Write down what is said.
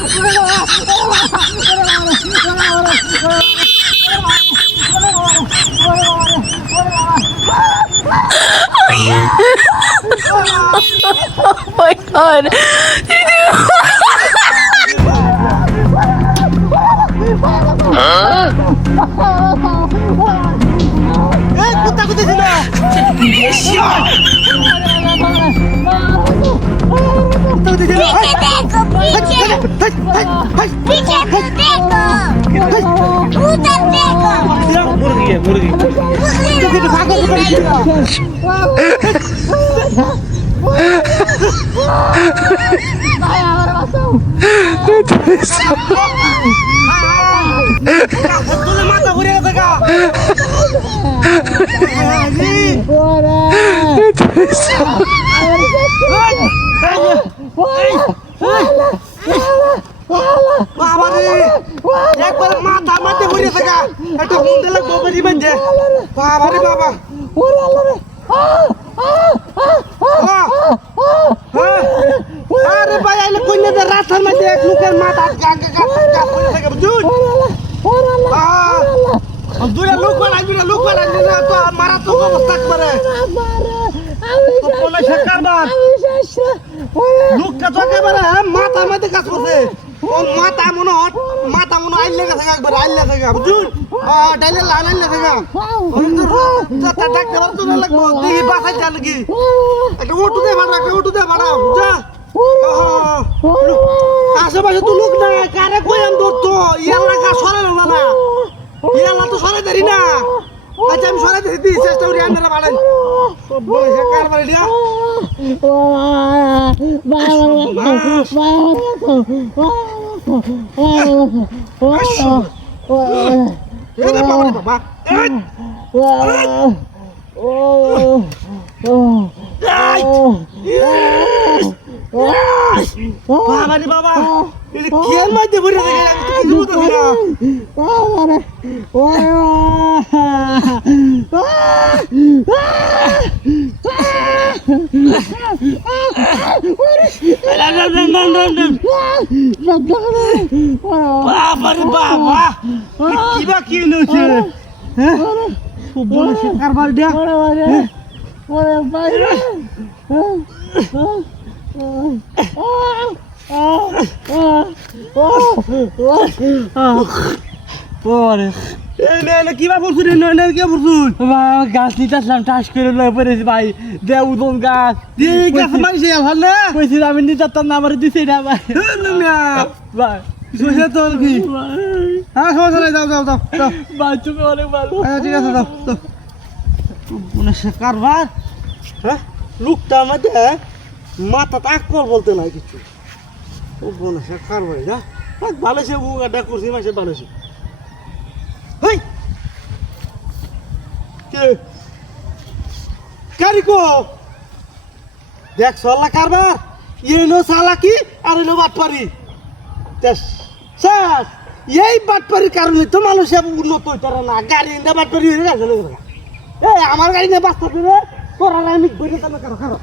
Oh my god. mata ঘুরে গেছে গা বাবারে একবার মাথা মাথা ঘুরে গেছে গা একটা হুন্ডে লাগবো বেরি বাজে বাবারে বাবা ওরে আল্লাহ রে আরে ভাই আইলে কইলে যে রাস্তার মধ্যে এক লোকের মাথা গা ঘুরে থাকে বুঝুন ওরে আল্লাহ দুইটা লোক বানাই না তো মারাত্মক অবস্থা করে বলে সরকার লোকটা তো একেবারে মাথা মাথা কাজ করছে ওর মাথা মনে আইলে গেছে একবার আইলে থেকে বুঝুন ডাইলে লাল আইলে থেকে ডাক্তার তো লাগবো দেখি বাসায় যা নাকি একটা ওটু দে ভাড়া যা আশেপাশে তো লোক না কারে কই আম ধরতো ইয়াল্লা কা সরে না ইয়াল্লা তো সরে দেরি না আচ্ছা আমি সরে দিই চেষ্টা করি আমরা ভাড়াই সব বসে কারবার দিয়া বাবা বাবা বাবা কেন মাইতে ভরে থাকে আমি তো কিছু বাবা কিবা কি নছে হ্যাঁ বলে সে কারবার দিয়া গাছ নিতেছিলাম টাস করে লয়ে পড়েছি ভাই দে উদন গাছ গাছ মাইছে আমি নিতাম না আমার দিছে না ভাই ভাই তোর কি হ্যাঁ সমস্যা নাই যাও ভাই তুমি অনেক ভালো ঠিক আছে যাও কারবার হ্যাঁ লোকটা আমাদের মাথা তাক কর বলতে নাই কিছু ও বোনা সে কারবার না ভালো সে উগাটা করছি মাসে ভালো সে হেই কে কারিকো দেখ সল্লা কারবার ইনো সালাকি আর ইনো বাটপারি শেষ এই বাটপারির কারণে তো মানুষ উন্নত হইতারা না গাড়ি ইন্দা বাটপারি হয়ে গেছে আমার গাড়ি নিয়ে বাঁচতে তোরা আমি বইলে কারো